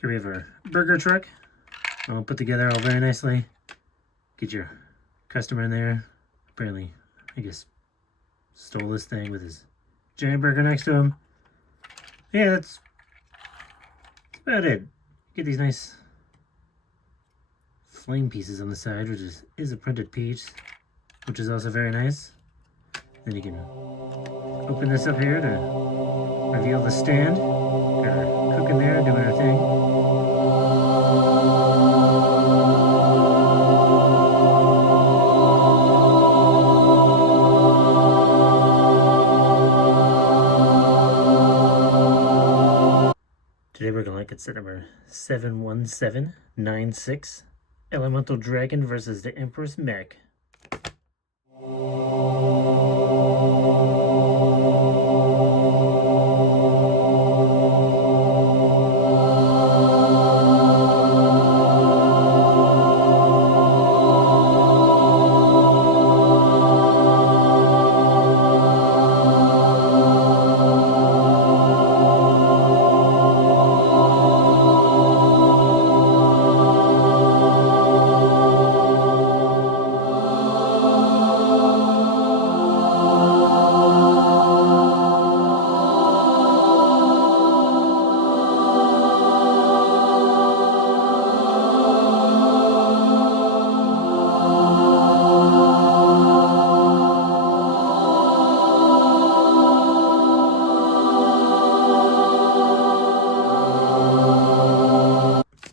Here we have our burger truck, all put together all very nicely. Get your customer in there. Apparently, I guess, stole this thing with his giant burger next to him. Yeah, that's about it. Get these nice flame pieces on the side, which is a printed piece, which is also very nice. Then you can open this up here to reveal the stand. Got her cooking there, doing her thing. Today we're going to look at set number 71796, Elemental Dragon versus the Empress Mech.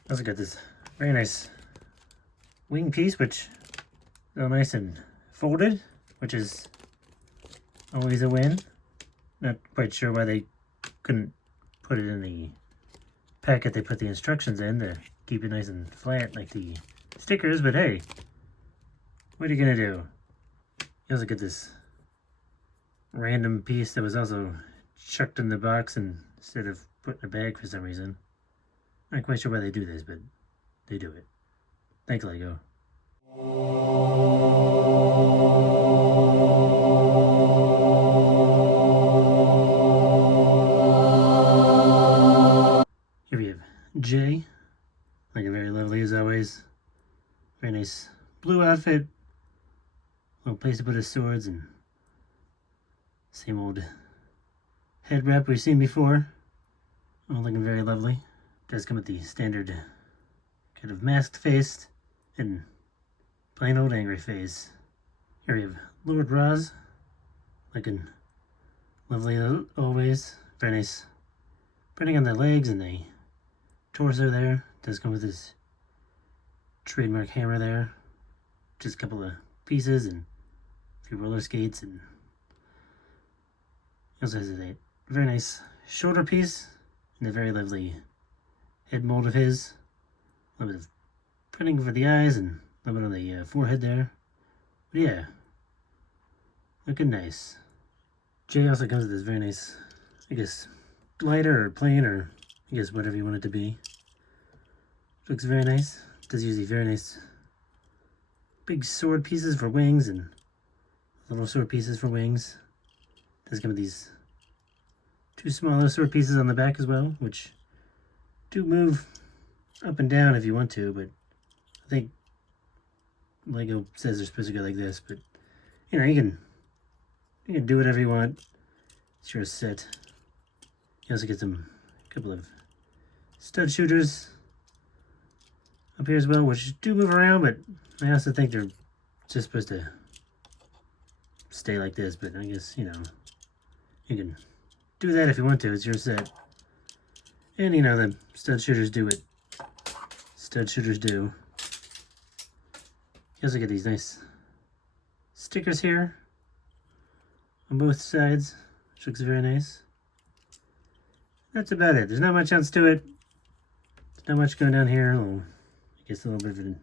Also got this very nice wing piece, which is all nice and folded, which is always a win. Not quite sure why they couldn't put it in the packet they put the instructions in to keep it nice and flat like the stickers, but hey, what are you gonna do? You also get this random piece that was also chucked in the box instead of put in a bag for some reason. Not quite sure why they do this, but they do it. Thanks, Lego. Here we have Jay, looking very lovely as always. Very nice blue outfit. Little place to put his swords and same old head wrap we've seen before. All looking very lovely. Does come with the standard kind of masked face and plain old angry face. Here we have Lord Roz, looking lovely always. Very nice printing on the legs and the torso there. Does come with his trademark hammer there. Just a couple of pieces and a few roller skates, and he also has a very nice shoulder piece and a very lovely head mold of his. A little bit of printing for the eyes and a little bit on the forehead there. But yeah, looking nice. Jay also comes with this very nice, I guess, glider or plane, or I guess whatever you want it to be. Looks very nice. Does use these very nice big sword pieces for wings and little sword pieces for wings. Does come with these two smaller sword pieces on the back as well, which do move up and down if you want to, but I think Lego says they're supposed to go like this, but you know, you can do whatever you want. It's your set. You also get a couple of stud shooters up here as well, which do move around, but I also think they're just supposed to stay like this, but I guess, you know, you can do that if you want to. It's your set. And, you know, the stud shooters do what stud shooters do. You also get these nice stickers here on both sides, which looks very nice. That's about it. There's not much else to it. There's not much going down here. I guess a little bit of an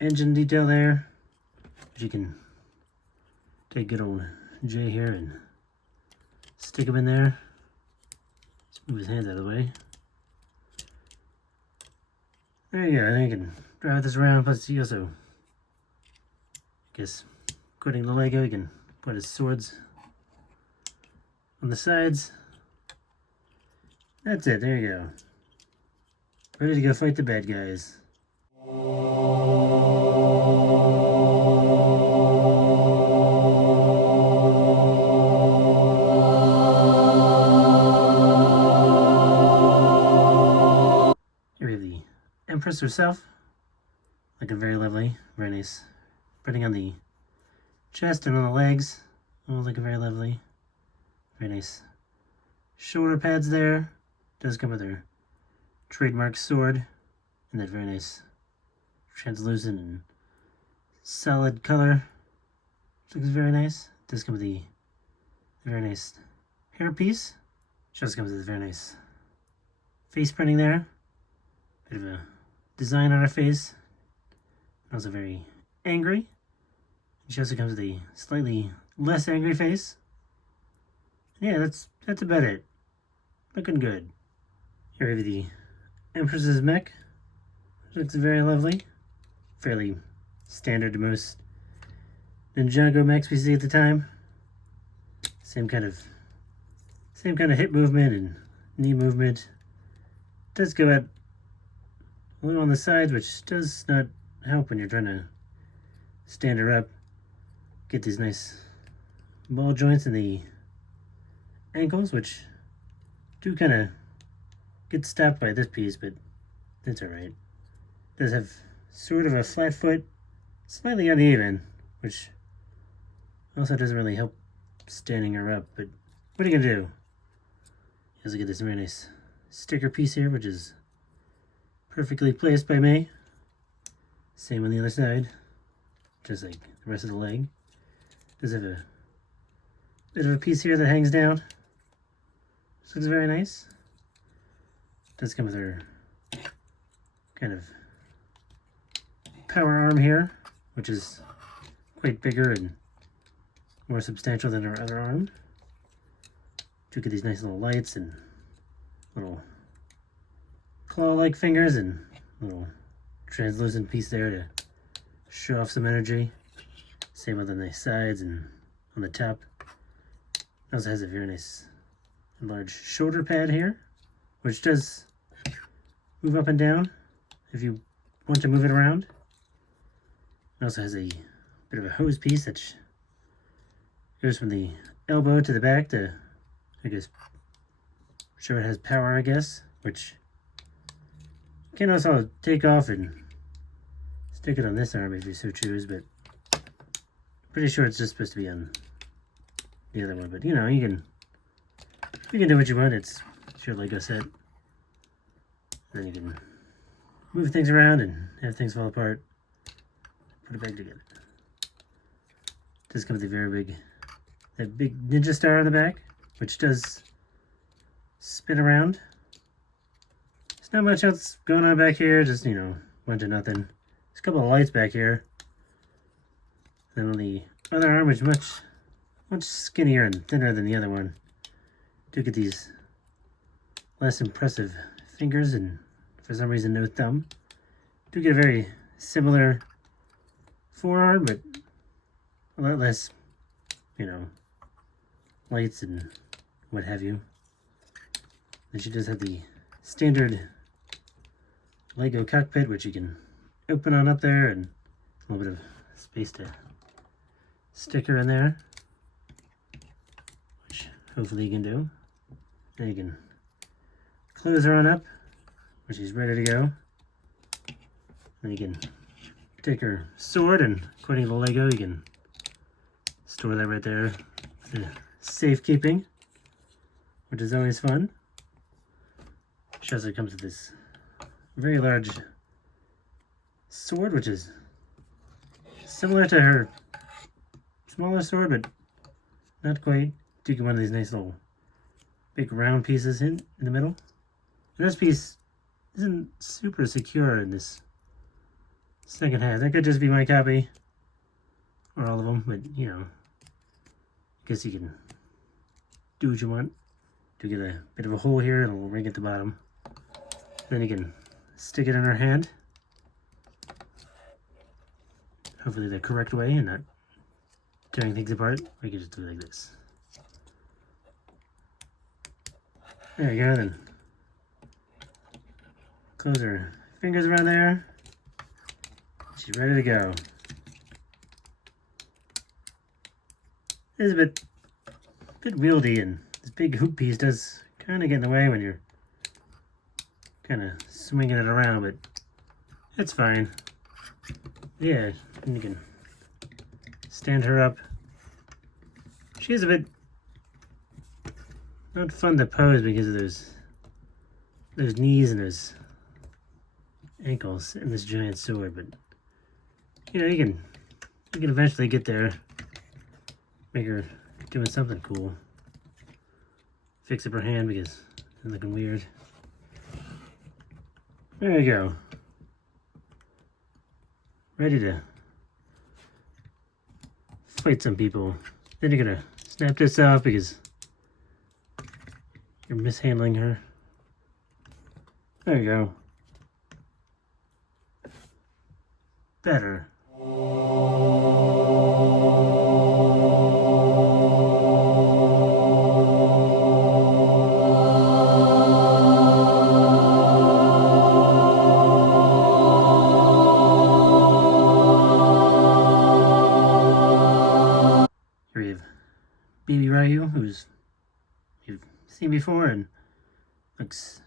engine detail there. But you can take good old J here and stick him in there. Move his hands out of the way. There you go. Then you can drive this around. Plus, you also, I guess, according to the Lego, you can put his swords on the sides. That's it. There you go. Ready to go fight the bad guys. Here we have the Empress herself, looking very lovely, very nice. Printing on the chest and on the legs, all looking very lovely, very nice. Shoulder pads there, does come with her trademark sword, and that very nice translucent and solid color. Looks very nice. Does come with the very nice hairpiece. Just comes with a very nice face printing there. Bit of a design on her face. Also very angry. She also comes with a slightly less angry face. Yeah, that's about it. Looking good. Here we have the Empress's mech. Looks very lovely. Fairly standard to most ninjago mechs we see at the time. Same kind of hip movement and knee movement. Does go out a little on the sides, which does not help when you're trying to stand her up. Get these nice ball joints in the ankles, which do kind of get stopped by this piece, but that's alright. Does have sort of a flat foot, slightly uneven, which also doesn't really help standing her up, but what are you gonna do? You also get this very nice sticker piece here, which is perfectly placed by me. Same on the other side, just like the rest of the leg. Does have a bit of a piece here that hangs down. This looks very nice. Does come with her kind of power arm here, which is quite bigger and more substantial than her other arm. Do get these nice little lights and little claw-like fingers and little translucent piece there to show off some energy. Same on the nice sides and on the top. It also has a very nice large shoulder pad here, which does move up and down if you want to move it around. It also has a bit of a hose piece that goes from the elbow to the back to, I guess, show it has power, I guess, which you can also take off and stick it on this arm if you so choose, but pretty sure it's just supposed to be on the other one. But you know, you can do what you want. It's your Lego set. Then you can move things around and have things fall apart. Put it back together. Does come with a very big ninja star on the back, which does spin around. There's not much else going on back here, just, you know, bunch of nothing. There's a couple of lights back here. Then on the other arm, which is much skinnier and thinner than the other one, do get these less impressive fingers and for some reason no thumb. Do get a very similar forearm, but a lot less, you know, lights and what have you. And she does have the standard Lego cockpit, which you can open on up there, and a little bit of space to stick her in there, which hopefully you can do. Then you can close her on up, which is ready to go. Then you can take her sword, and according to the Lego, you can store that right there for safekeeping, which is always fun. She also comes with this very large sword, which is similar to her smaller sword, but not quite. Do get one of these nice little big round pieces in the middle. And this piece isn't super secure in this second half. That could just be my copy, or all of them, but you know, I guess you can do what you want. Do get a bit of a hole here and a little ring at the bottom. Then you can stick it in her hand, hopefully the correct way and not tearing things apart. Or you can just do it like this. There you go. Then close her fingers around there. She's ready to go. It's a bit wieldy, and this big hoop piece does kind of get in the way when you're kind of swinging it around, but it's fine. Yeah, and you can stand her up. She's a bit not fun to pose because of those knees and those ankles in this giant sword, but you know, you can eventually get there. Make her doing something cool. Fix up her hand because it's looking weird. There you go. Ready to fight some people. Then you're gonna snap this off because you're mishandling her. There you go. Better. Here we have Baby Ryu, who's you've seen before and looks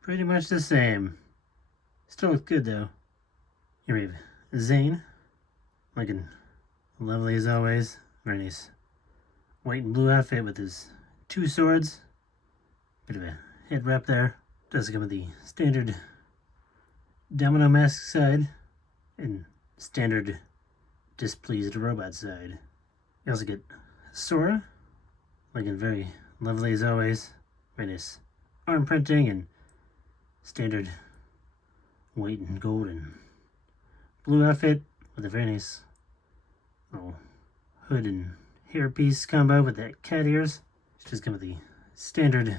pretty much the same. Still looks good though. Here we have Zane, looking lovely as always. Very nice white and blue outfit with his two swords. Bit of a head wrap there. Does come with the standard domino mask side and standard displeased robot side. You also get Sora, looking very lovely as always. Very nice arm printing and standard white and gold and blue outfit with a very nice little hood and hairpiece combo with that cat ears. Just come with the standard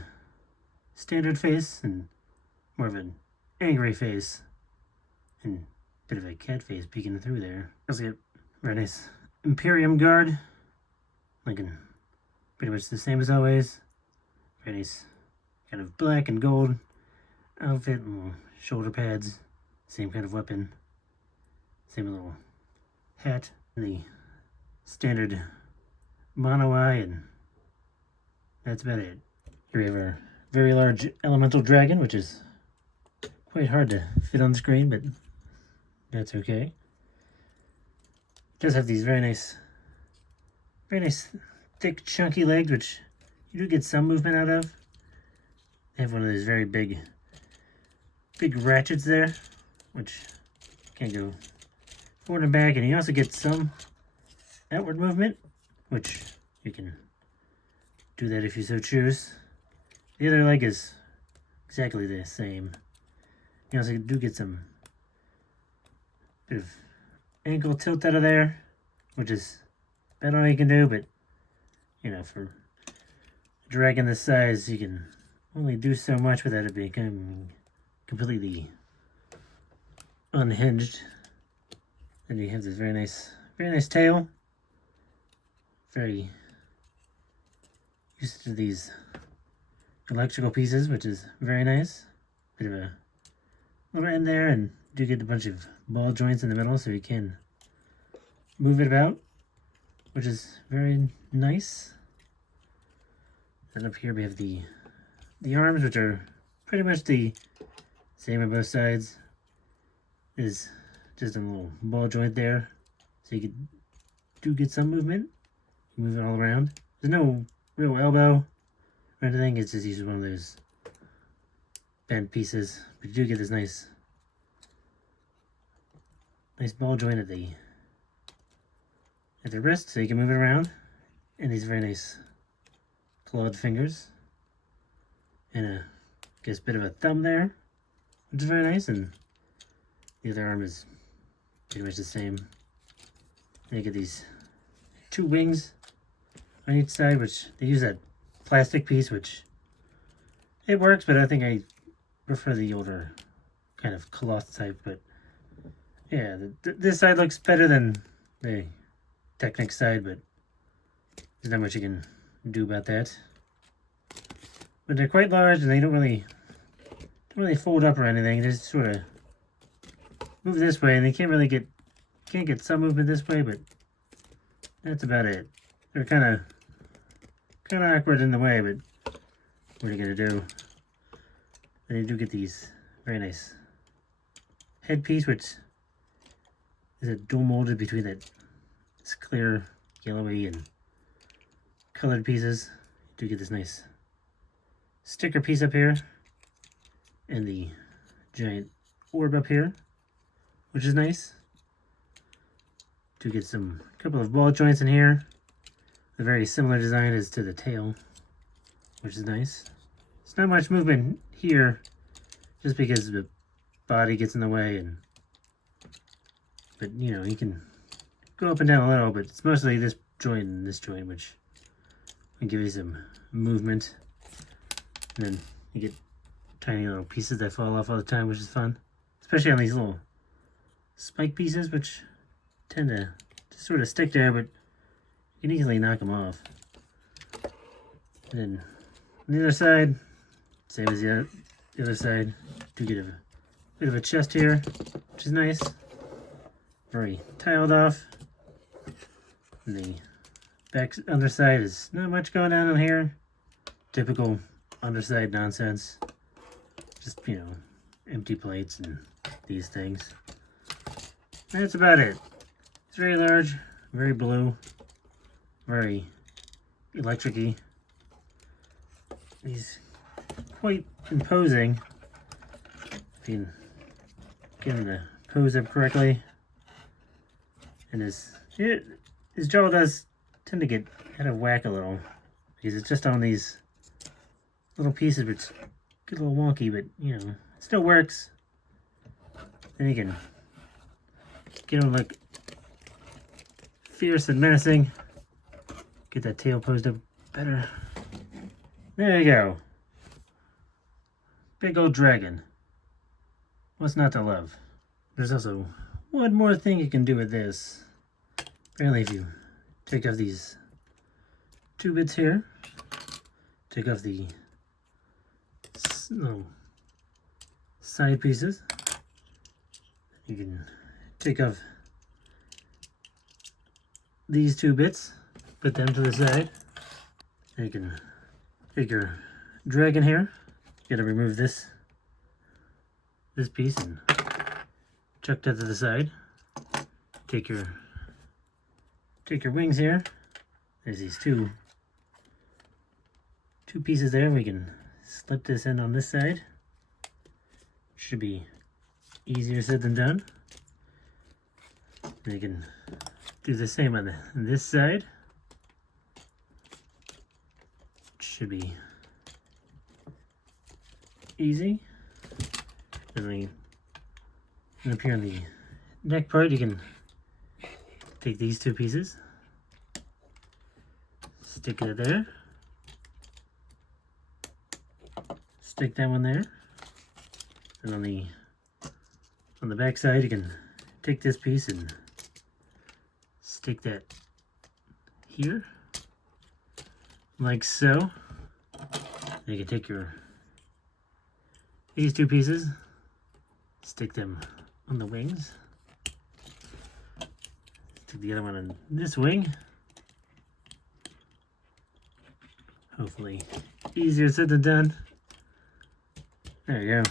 face and more of an angry face and a bit of a cat face peeking through there. Also get very nice Imperium guard, looking pretty much the same as always. Very nice kind of black and gold outfit and little shoulder pads. Same kind of weapon. Same little hat. And the standard mono eye, and that's about it. Here we have our very large elemental dragon, which is quite hard to fit on the screen, but that's okay. It does have these very nice thick chunky legs, which you do get some movement out of. They have one of those very big ratchets there, which can go forward and back, and you also get some outward movement, which you can do that if you so choose. The other leg is exactly the same. You also do get some bit of ankle tilt out of there, which is about all you can do, but you know, for a dragon this size, you can only do so much without it becoming completely unhinged. Then you have this very nice tail. Very used to these electrical pieces, which is very nice. Bit of a little end there, and do get a bunch of ball joints in the middle so you can move it about, which is very nice. And up here we have the arms, which are pretty much the same on both sides. Is just a little ball joint there, so you do get some movement. You move it all around. There's no real elbow or anything. It's just usually one of those bent pieces, but you do get this nice ball joint at the wrist, so you can move it around. And these very nice clawed fingers, and a bit of a thumb there, which is very nice. And the other arm is pretty much the same. And you get these two wings on each side, which they use that plastic piece, which it works, but I think I prefer the older kind of cloth type. But yeah, this side looks better than the Technic side, but there's not much you can do about that. But they're quite large, and they don't don't really fold up or anything. They just sort of move this way, and they can't get some movement this way, but that's about it. They're kind of awkward in the way, but what are you gonna do? Then you do get these very nice headpiece, which is a dual molded between this clear yellowy and colored pieces. You do get this nice sticker piece up here and the giant orb up here, which is nice. Do get some couple of ball joints in here. A very similar design as to the tail, which is nice. It's not much movement here, just because the body gets in the way, but you know, you can go up and down a little, but it's mostly this joint and this joint which can give you some movement. And then you get tiny little pieces that fall off all the time, which is fun, especially on these little spike pieces, which tend to sort of stick there, but you can easily knock them off. And then on the other side, same as the other side, do get a bit of a chest here, which is nice. Very tiled off. And the back underside is not much going on here. Typical underside nonsense. Just, you know, empty plates and these things. That's about it. It's very large, very blue, very electric-y. He's quite imposing. If you can get him to pose up correctly. And his jaw does tend to get out of whack a little, because it's just on these little pieces which get a little wonky, but you know, it still works. Then you can get him to look fierce and menacing. Get that tail posed up better. There you go. Big old dragon. What's not to love? There's also one more thing you can do with this. Apparently, if you take off these two bits here, take off the side pieces, you can take off these two bits, put them to the side. And you can take your dragon here. You gotta remove this piece and chuck that to the side. Take your wings here. There's these two pieces there. We can slip this in on this side. Should be easier said than done. And you can do the same on this side. Should be easy. And up here on the neck part, you can take these two pieces, stick it there, stick that one there, and on the back side, you can take this piece and stick that here, like so. And you can take these two pieces, stick them on the wings. Stick the other one on this wing. Hopefully easier said than done. There you go.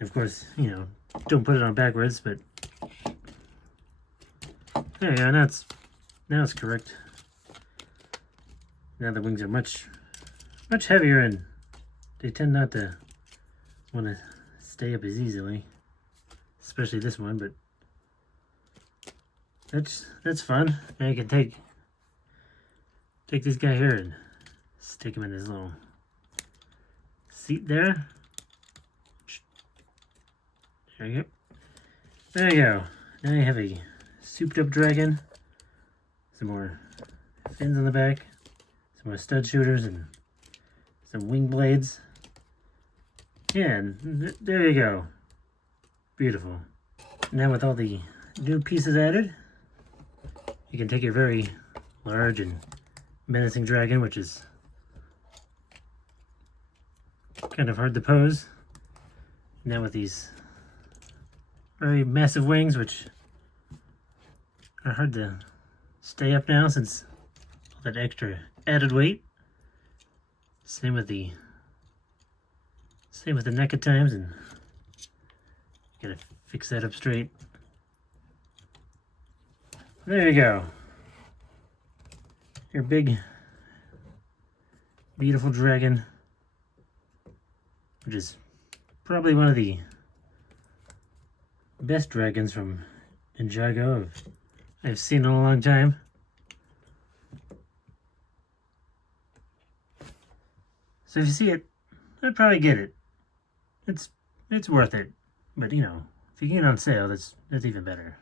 Of course, you know, don't put it on backwards, but there you go. Now it's correct. Now the wings are much heavier, and they tend not to want to stay up as easily, especially this one. But that's fun. Now you can take this guy here and stick him in this little seat there. There you go. There you go. Now you have a souped up dragon. Some more fins on the back. Some more stud shooters and some wing blades. Yeah, and there you go. Beautiful. Now with all the new pieces added, you can take your very large and menacing dragon, which is kind of hard to pose. Now with these very massive wings, which are hard to stay up now since all that extra added weight. Same with the neck at times, and gotta fix that up straight. There you go. Your big, beautiful dragon, which is probably one of the best dragons from Ninjago I've seen in a long time. So if you see it, I'd probably get it. It's worth it. But you know, if you get it on sale, that's even better.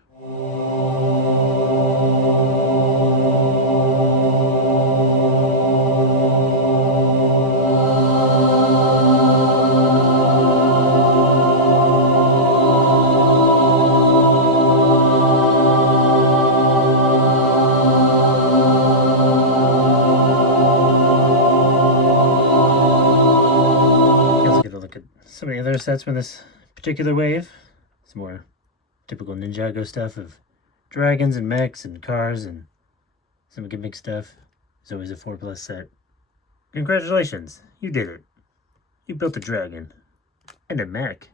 Some of the other sets from this particular wave. Some more typical Ninjago stuff of dragons and mechs and cars and some gimmick stuff. It's always a 4+ set. Congratulations, you did it. You built a dragon and a mech.